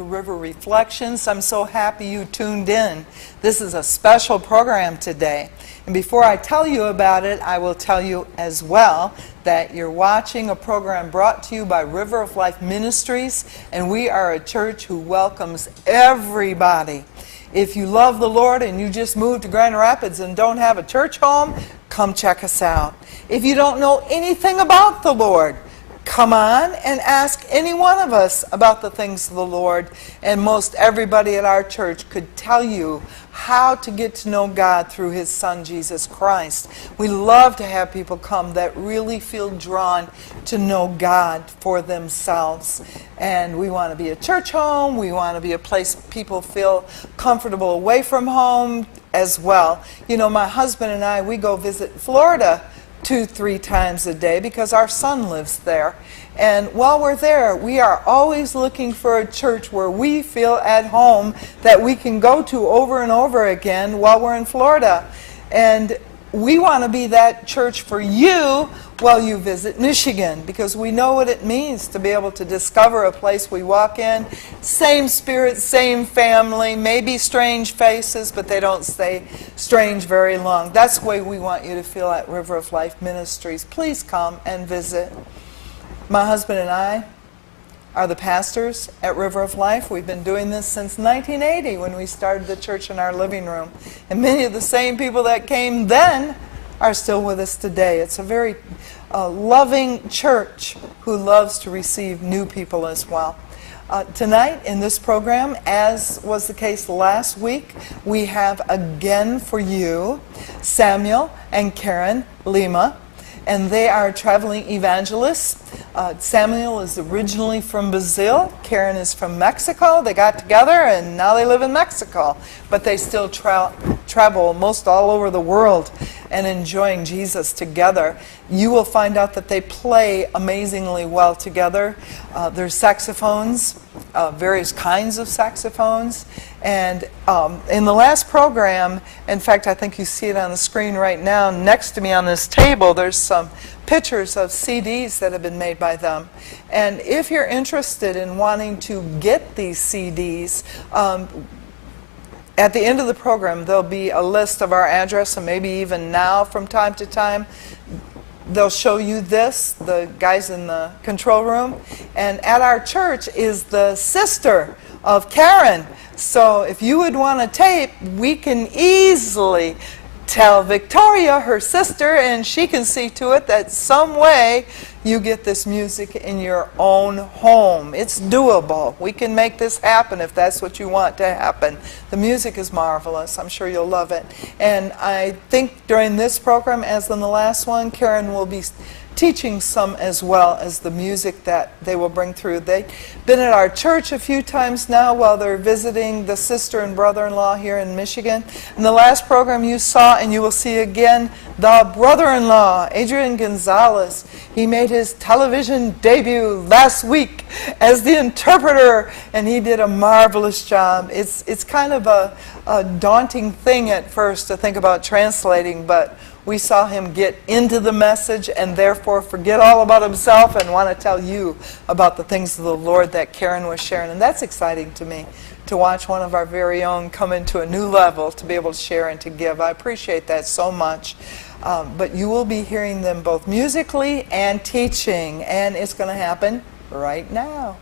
to River Reflections. I'm so happy you tuned in. This is a special program today. And before I tell you about it, I will tell you as well that you're watching a program brought to you by River of Life Ministries, and we are a church who welcomes everybody. If you love the Lord and you just moved to Grand Rapids and don't have a church home, come check us out. If you don't know anything about the Lord, come on and ask any one of us about the things of the Lord, and most everybody at our church could tell you how to get to know God through His Son, Jesus Christ. We love to have people come that really feel drawn to know God for themselves. And we want to be a church home. We want to be a place people feel comfortable away from home as well. You know, my husband and I, we go visit Florida 2-3 times a day because our son lives there. And while we're there, we are always looking for a church where we feel at home that we can go to over and over again while we're in Florida. And we want to be that church for you while you visit Michigan, because we know what it means to be able to discover a place we walk in. Same spirit, same family, maybe strange faces, but they don't stay strange very long. That's the way we want you to feel at River of Life Ministries. Please come and visit. My husband and I are the pastors at River of Life. We've been doing this since 1980 when we started the church in our living room. And many of the same people that came then are still with us today. It's a very loving church who loves to receive new people as well. Tonight in this program, as was the case last week, we have again for you Samuel and Karen Lima. And they are traveling evangelists. Samuel is originally from Brazil. Karen is from Mexico. They got together and now they live in Mexico. But they still travel most all over the world and enjoying Jesus together. You will find out that they play amazingly well together. There's saxophones, various kinds of saxophones. And in the last program, in fact, I think you see it on the screen right now, next to me on this table, there's some pictures of CDs that have been made by them. And if you're interested in wanting to get these CDs, at the end of the program, there'll be a list of our address, and maybe even now from time to time, they'll show you this, the guys in the control room. And at our church is the sister of Karen. So if you would want a tape, we can easily tell Victoria, her sister, and she can see to it that some way you get this music in your own home. It's doable. We can make this happen if that's what you want to happen. The music is marvelous. I'm sure you'll love it. And I think during this program, as in the last one, Karen will be teaching some as well as the music that they will bring through. They've been at our church a few times now while they're visiting the sister and brother-in-law here in Michigan. In the last program you saw, and you will see again, the brother-in-law, Adrian Gonzalez. He made his television debut last week as the interpreter, and he did a marvelous job. It's kind of a daunting thing at first to think about translating, but we saw him get into the message and therefore forget all about himself and want to tell you about the things of the Lord that Karen was sharing. And that's exciting to me, to watch one of our very own come into a new level, to be able to share and to give. I appreciate that so much. But you will be hearing them both musically and teaching, and it's going to happen right now.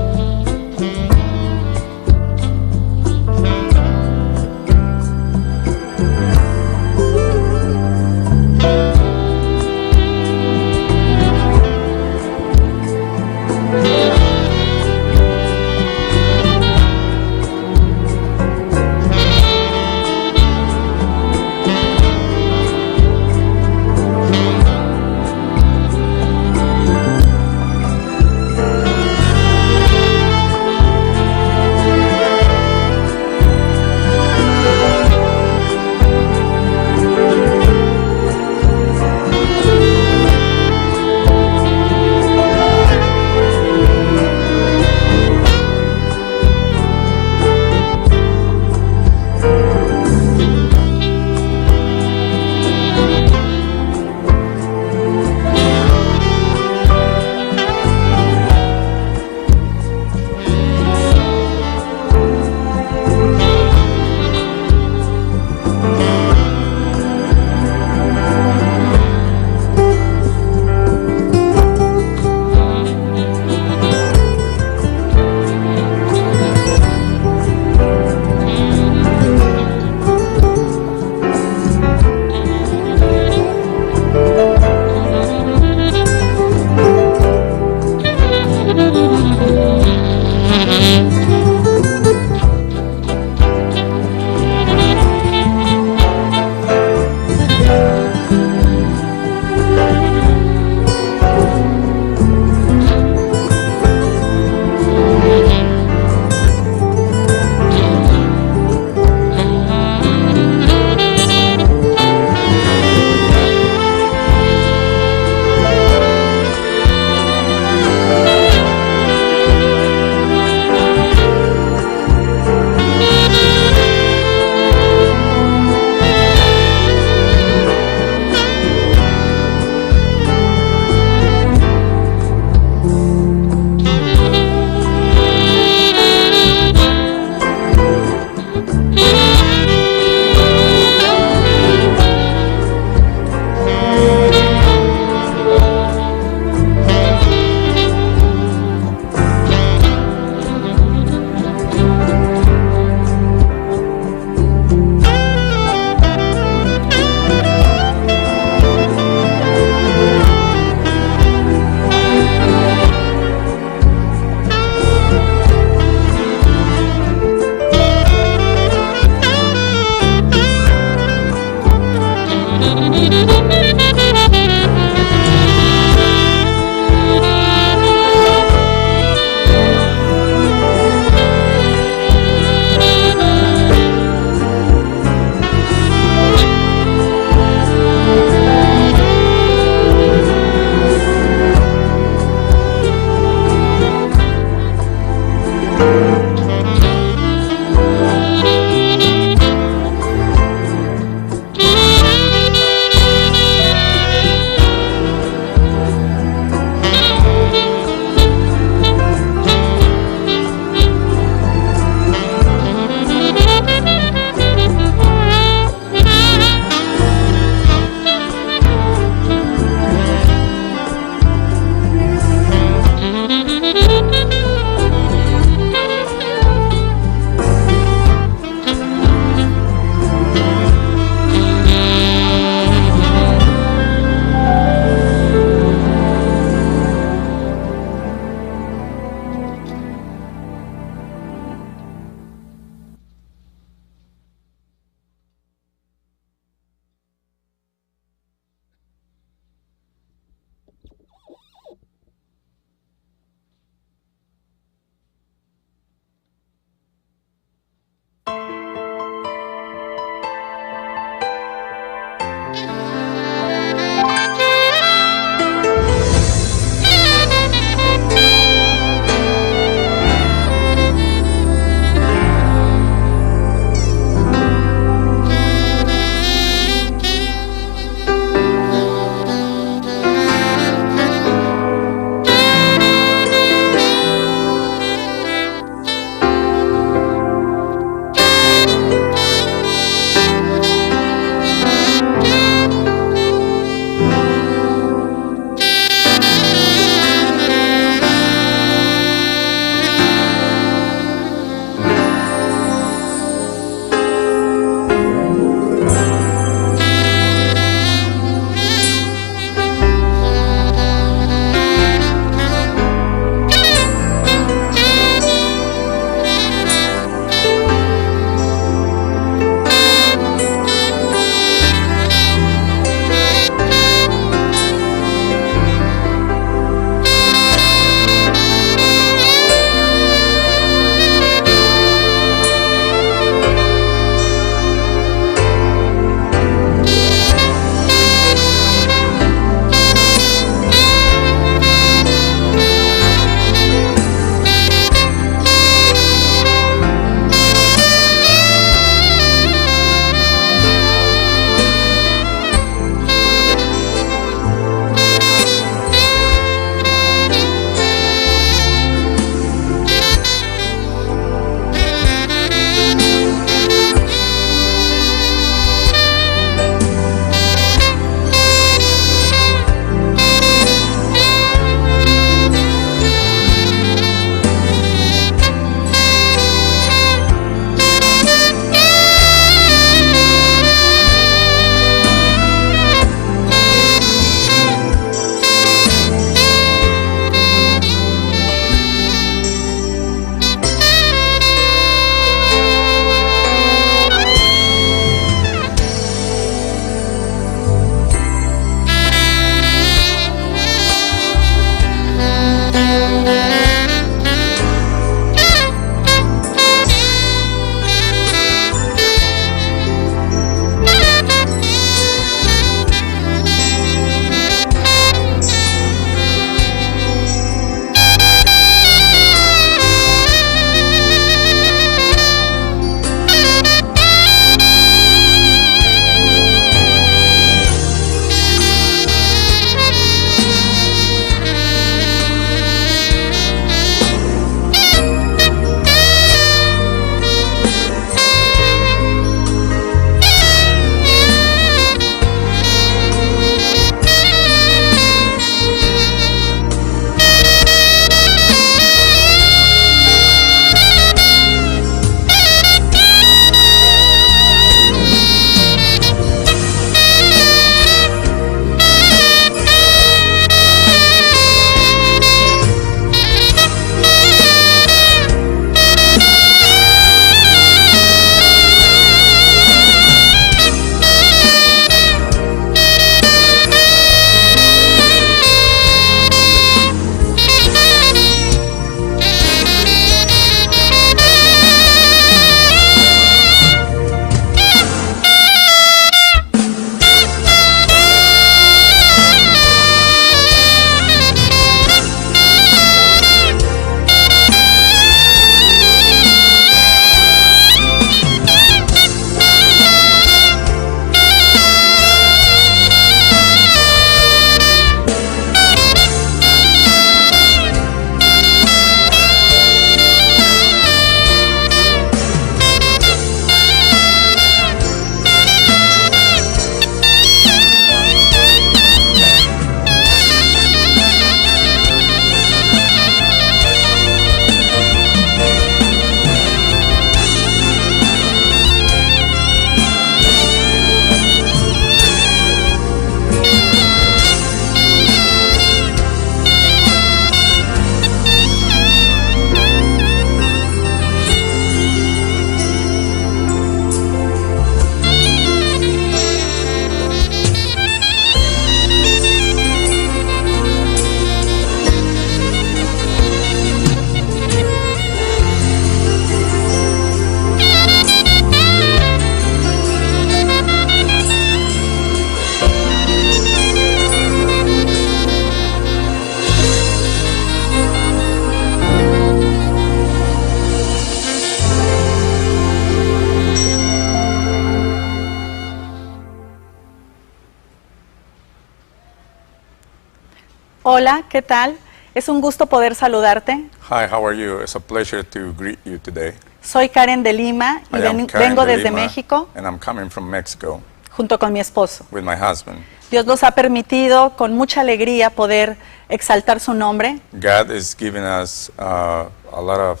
Hola, ¿qué tal? Es un gusto poder saludarte. Hi, how are you? It's a pleasure to greet you today. Soy Karen de Lima y I am Karen vengo de desde Lima, México and I'm coming from Mexico junto con mi esposo. with my husband. Dios nos ha permitido con mucha alegría poder exaltar su nombre God is giving us a lot of,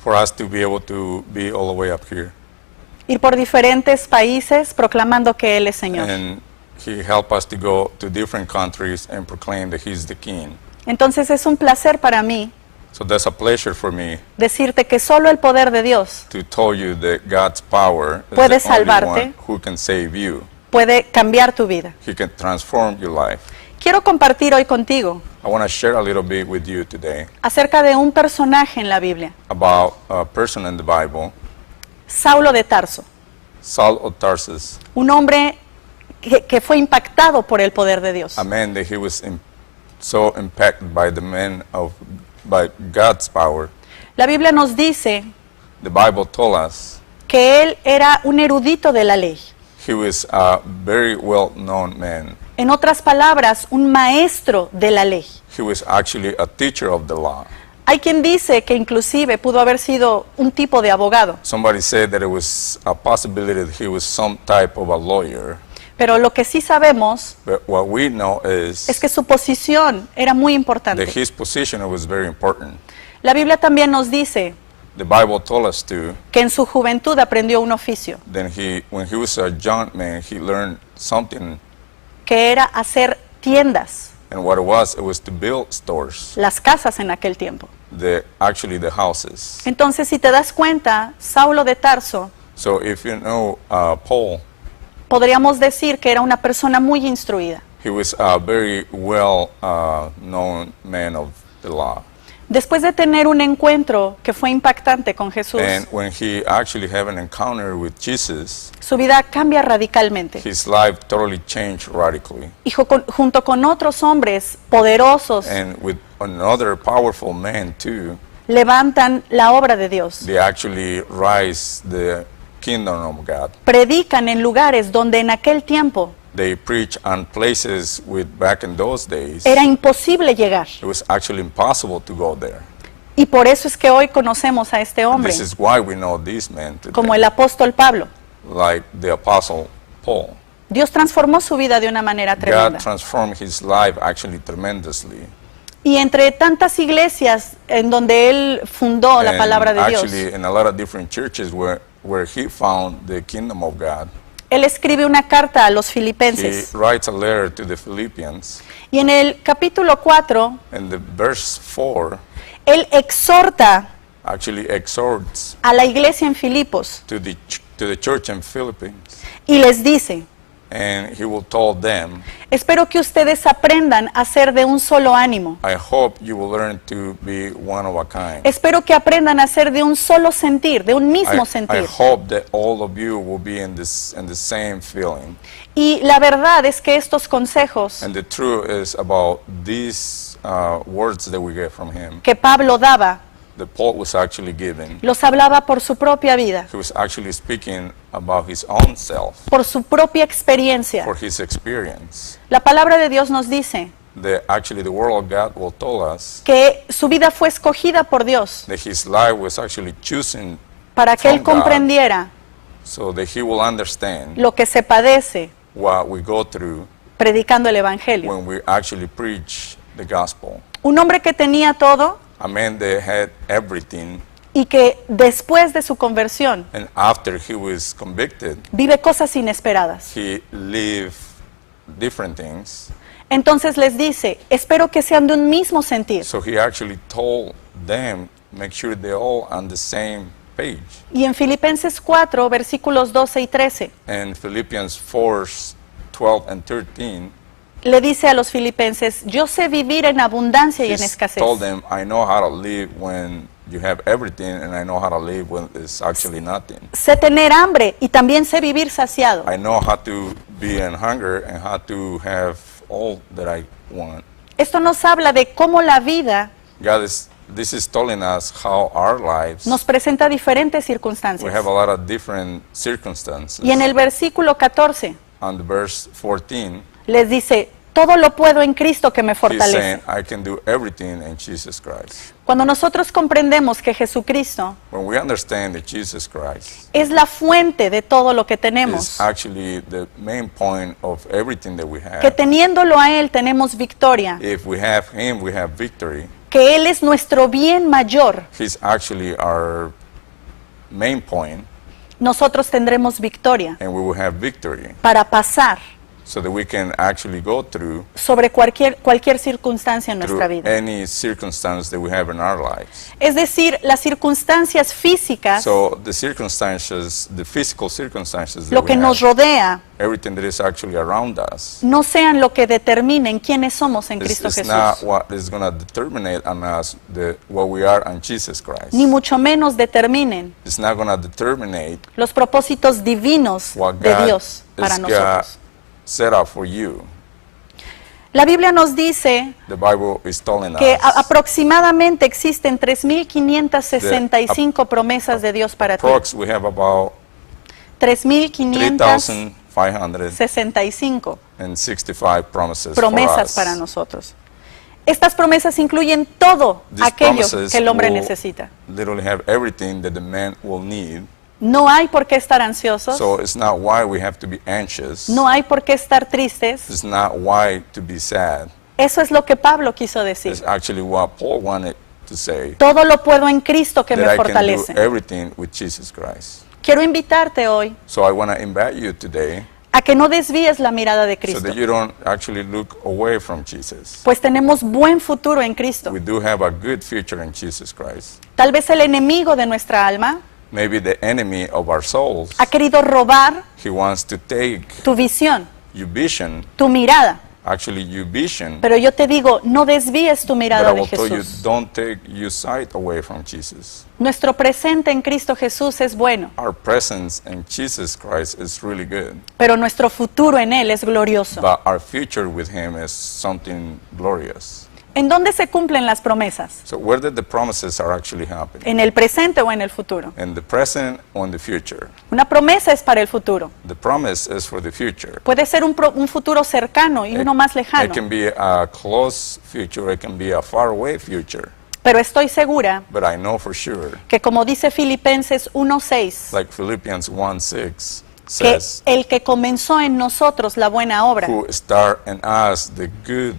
for us to be able to be all the way up here. ir por diferentes países proclamando que Él es Señor. And He helped us to go to different countries and proclaim that He's the King. Entonces es un placer para mí So that's a pleasure for me decirte que solo el poder de Dios to tell you that God's power is puede the only salvarte. one who can save you. puede cambiar tu vida. He can transform your life. Quiero compartir hoy contigo I want to share a little bit with you today acerca de un personaje en la Biblia, about a person in the Bible, Saulo de Tarso, Saul of Tarsus, un hombre que fue impactado por el poder de Dios. a man that he was so impacted by by God's power. La Biblia nos dice The Bible told us que él era un erudito de la ley. he was a very well-known man. En otras palabras, un maestro de la ley. He was actually a teacher of the law. Hay quien dice que inclusive pudo haber sido un tipo de abogado, Somebody said that it was a possibility that he was some type of a lawyer. pero lo que sí sabemos But what we know es que su posición era muy that importante. his position was very important. La Biblia también nos dice The Bible told us to. que en su juventud aprendió un oficio, Then when he was a young man, he learned something, que era hacer tiendas, and what it was to build stores, las casas en aquel tiempo. actually the houses. Entonces, si te das cuenta, Saulo de Tarso, So if you know Paul, podríamos decir que era una persona muy instruida. he was a very well-known man of the law. Después de tener un encuentro que fue impactante con Jesús, And when he actually had an encounter with Jesus, su vida cambia radicalmente. his life totally changed radically. Y junto con otros hombres poderosos, And with another powerful man too, levantan la obra de Dios. they actually rise the kingdom of God. Predican en lugares donde en aquel tiempo They preach on places back in those days, era imposible llegar. it was actually impossible to go there. Y por eso es que hoy conocemos a este hombre This is why we know these men today, como el apóstol Pablo. like the apostle Paul. Dios transformó su vida de una manera God tremenda. transformed his life actually tremendously. Y entre tantas iglesias en donde él fundó la And palabra de Dios, actually in a lot of different churches where he found the kingdom of God, él escribe una carta a los he filipenses. writes a letter to the Philippians. Y en el capítulo 4, And the verse 4 él exhorta actually exhorts a la iglesia en Filipos to the church in Philippines. y les dice: And he will tell them, espero que ustedes aprendan a ser de un solo ánimo. I hope you will learn to be one of a kind. Espero que aprendan a ser de un solo sentir, de un mismo I sentir. hope that all of you will be in the same feeling. Y la verdad es que estos consejos And the truth is about these words that we get from him, que Pablo daba, that Paul was actually given. los hablaba por su propia vida, He was actually speaking about his own self, por su propia experiencia. for his experience. La palabra de Dios nos dice Actually the word of God will tell us que su vida fue escogida por Dios that his life was actually chosen para que él from God, comprendiera so that he will understand lo que se padece what we go through predicando el Evangelio. when we actually preach the gospel. Un hombre que tenía todo A man that had everything, y que después de su conversión and after he was convicted, vive cosas inesperadas. he lived different things. Entonces les dice: espero que sean de un mismo sentir. So he actually told them, make sure they're all on the same page. Y en Filipenses 4, versículos 12 y 13, And Philippians 4, 12 and 13, le dice a los filipenses: yo sé vivir en abundancia y en he escasez. told them, I know how to live when you have everything, and I know how to live when there's actually nothing. Sé tener hambre y también sé vivir saciado. I know how to be in hunger and how to have all that I want. Esto nos habla de cómo la vida This is telling us how our lives, nos presenta diferentes we circunstancias. have a lot of different circumstances. Y en el versículo 14 On the verse 14, les dice: todo lo puedo en Cristo que me He's fortalece. saying, I can do everything in Jesus Christ. Cuando nosotros comprendemos que Jesucristo When we understand that Jesus Christ es la fuente de todo lo que is tenemos, actually the main point of everything that we que have, teniéndolo a Él tenemos victoria, if we have Him, we have victory. que Él es nuestro bien mayor, He's actually our main point, nosotros tendremos victoria and we will have victory para pasar so that we can actually go through sobre cualquier circunstancia en nuestra vida. any circumstance that we have in our lives. Es decir, las circunstancias físicas, So the circumstances, the physical circumstances that lo we que nos have, rodea, everything that is actually around us, no sean lo que determinen quiénes somos en Cristo is not Jesús, what is going to determine on us what we are in Jesus Christ. ni mucho menos determinen It's not going to determine los propósitos divinos what de God Dios para is nosotros. set up for you. La Biblia nos dice The Bible is telling que us aproximadamente existen 3.565 promesas de Dios para ti. approx we have about 3.565 3,565 promises promesas for us. para nosotros. Estas promesas incluyen todo These aquello promises que el hombre will necesita. literally have everything that the man will need. No hay por qué estar ansiosos, So it's not why we have to be anxious. no hay por qué estar tristes. It's not why to be sad. Eso es lo que Pablo quiso decir. It's actually what Paul wanted to say. Todo lo puedo en Cristo que That me I can do fortalece. everything with Jesus Christ. Quiero invitarte hoy So I want to invite you today a que no desvíes la mirada de so Cristo, that you don't actually look away from Jesus. pues tenemos buen futuro en Cristo. We do have a good future in Jesus Christ. Tal vez el enemigo de nuestra alma Maybe the enemy of our souls, ha querido robar he wants to take tu visión, your vision, tu mirada. actually your vision, Pero yo te digo, no desvíes tu but mirada I de will tell you, Jesús. don't take your sight away from Jesus. Nuestro presente en Cristo Jesús es bueno, Our presence in Jesus Christ is really good, pero nuestro futuro en Él es glorioso. but our future with him is something glorious. ¿En dónde se cumplen las promesas? So where did the promises are actually happening? ¿En el presente o en el futuro? In the present or in the future? Una promesa es para el futuro. The promise is for the future. Puede ser un futuro cercano y uno más lejano, It can be a close future, it can be a far away future, pero estoy segura but I know for sure, que como dice Filipenses 1:6, like Philippians 1:6 que says, el que comenzó en nosotros la buena obra, who start in us the good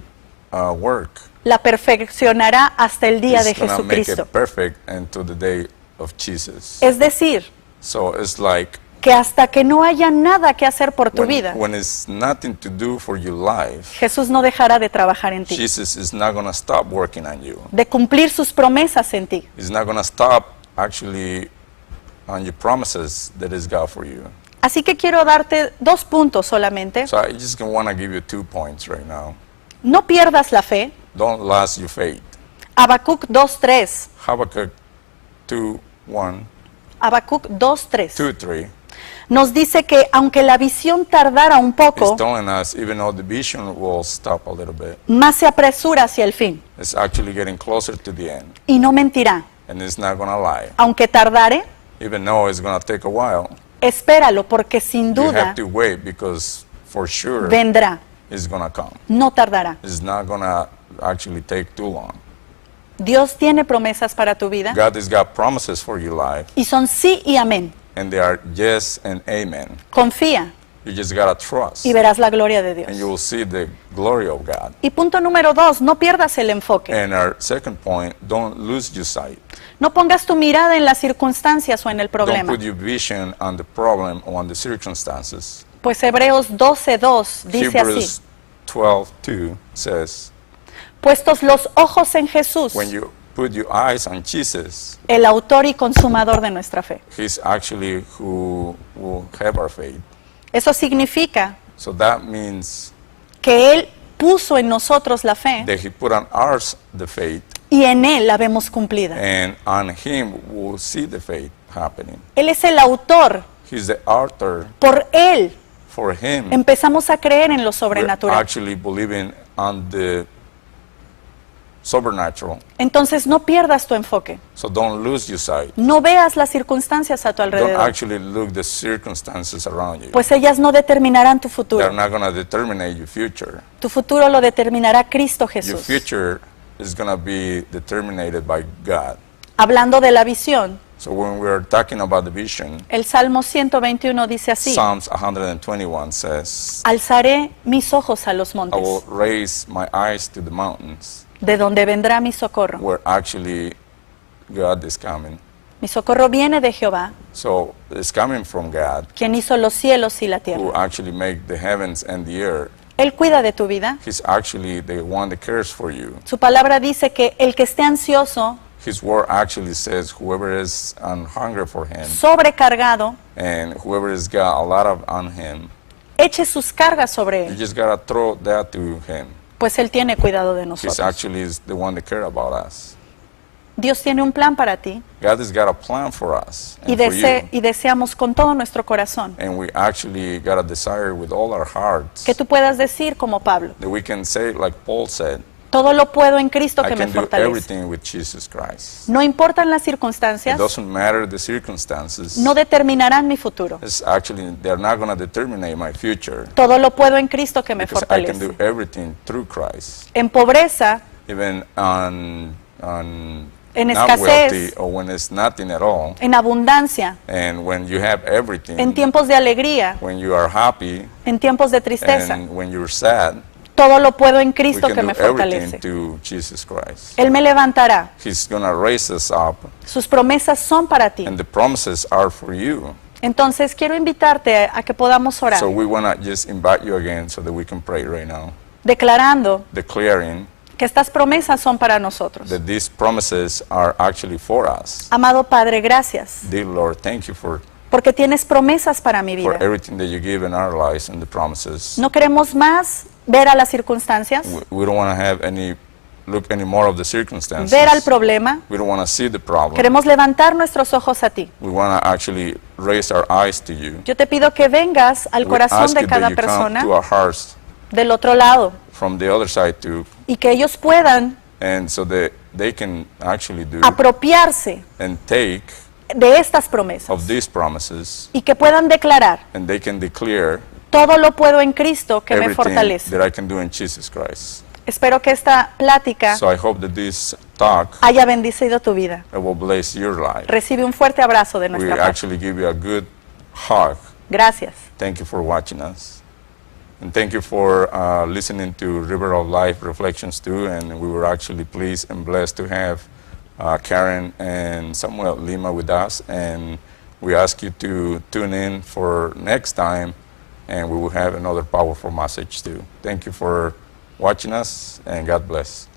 work la perfeccionará hasta el día de is gonna make it Jesucristo. perfect until the day of Jesus. Es decir, So it's like que hasta que no haya nada que hacer por tu vida, when it's nothing to do for your life, Jesús no dejará de trabajar en ti, Jesus is not going to stop working on you. de cumplir sus promesas en ti. He's not going to stop actually on your promises that is God for you. Así que quiero darte 2 puntos solamente. So I just want to give you 2 points right now. No pierdas la fe. Don't lose your faith. Habacuc 2:3. Habakkuk 2:1, Habacuc 2:3. 2:3 Nos dice que aunque la visión tardara un is poco, telling us even though the vision will stop a little bit, más se apresura hacia el fin. it's actually getting closer to the end. Y no mentirá. And it's not going to lie. Aunque tardare, Even though it's going to take a while, espéralo porque sin you duda have to wait because for sure vendrá. it's going to come. No tardará. It's not going to actually take too long. Dios tiene promesas para tu vida God has got promises for your life, y son sí y amén. and they are yes and amen. Confía You just got to trust, y verás la gloria de and you Dios. will see the glory of God. Y punto número 2, no pierdas el enfoque. And our second point, don't lose your sight. No pongas tu mirada en las circunstancias o en el Don't problema. put your vision on the problem or on the circumstances. Pues Hebreos 12:2 dice así: Hebrews 12:2 says, puestos los ojos en Jesús, when you put your eyes on Jesus, el autor y consumador de nuestra fe. He's actually who will have our faith. Eso significa So that means que Él puso en nosotros la fe that He put on ours the faith, y en Él la vemos cumplida. and on Him we'll see the faith happening. Él es el autor. He's the author. Por Él For Him, empezamos a creer en lo we're sobrenatural. actually believing on the supernatural. Entonces no pierdas tu enfoque. So don't lose your sight. No veas las circunstancias a tu Don't alrededor, actually look the circumstances around you. pues ellas no determinarán tu They're futuro. not going to determine your future. Tu futuro lo determinará Cristo Your Jesús. future is going to be determined by God. Hablando de la visión, So when we're talking about the vision, el Salmo 121 dice así: Psalms 121 says, Alzaré mis ojos a los I will montes, raise my eyes to the mountains, de donde vendrá mi socorro. where actually God is coming. Mi socorro viene de Jehová, So it's coming from God, quien hizo los cielos y la who tierra. actually make the heavens and the earth. Él cuida de tu vida. He's actually the one that cares for you. Su palabra dice que el que esté ansioso, His word actually says whoever is on hunger for him sobrecargado, and whoever has got a lot of on him, eche sus cargas sobre you él, just gotta throw that to him. pues Él tiene cuidado de He's nosotros. actually is the one that cares about us. Dios tiene un plan para ti God has got a plan for us y, and for you. y deseamos con todo nuestro corazón And we actually got a desire with all our hearts que tú puedas decir como Pablo: that we can say, like Paul said, todo lo puedo en Cristo I que me can do fortalece. everything with Jesus Christ. No importan las It circunstancias, doesn't matter the circumstances. no determinarán mi futuro. It's actually, they're not going to determine my future. Todo lo puedo en Cristo que me Because I can fortalece. do everything through Christ. En pobreza, Even on En not escasez. wealthy or when it's nothing at all. en abundancia, And when you have everything. en tiempos de alegría, When you are happy en tiempos de tristeza, and when you're sad. todo lo puedo en We Cristo que can me do everything fortalece. to Jesus Christ. Él me levantará. He's going to raise us up, Sus promesas son para ti. and the promises are for you. Entonces quiero invitarte a que podamos orar, So we want to just invite you again so that we can pray right now, declarando declaring que estas promesas son para nosotros. that these promises are actually for us. Amado Padre, gracias, Dear Lord, thank you for porque tienes promesas para mi vida. everything that you give in our lives and the promises. No queremos más ver a las circunstancias, We don't want to have look any more of the circumstances. ver al problema. We don't want to see the problem. Queremos levantar nuestros ojos a ti. We want to actually raise our eyes to you. Yo te pido que vengas al We corazón ask de you cada that you come persona to our hearts del otro lado from the other side too, y que ellos puedan and so that they can actually do apropiarse and take de estas promesas of these promises, y que puedan declarar: and they can declare todo lo puedo en Cristo que me everything fortalece. that I can do in Jesus Christ. Espero que esta plática So I hope that this talk haya bendecido tu vida. will bless your life. Recibe un fuerte abrazo de We nuestra parte. actually give you a good hug. Gracias. Thank you for watching us. And thank you for listening to River of Life Reflections too. And we were actually pleased and blessed to have Karen and Samuel Lima with us. And we ask you to tune in for next time, and we will have another powerful message too. Thank you for watching us, and God bless.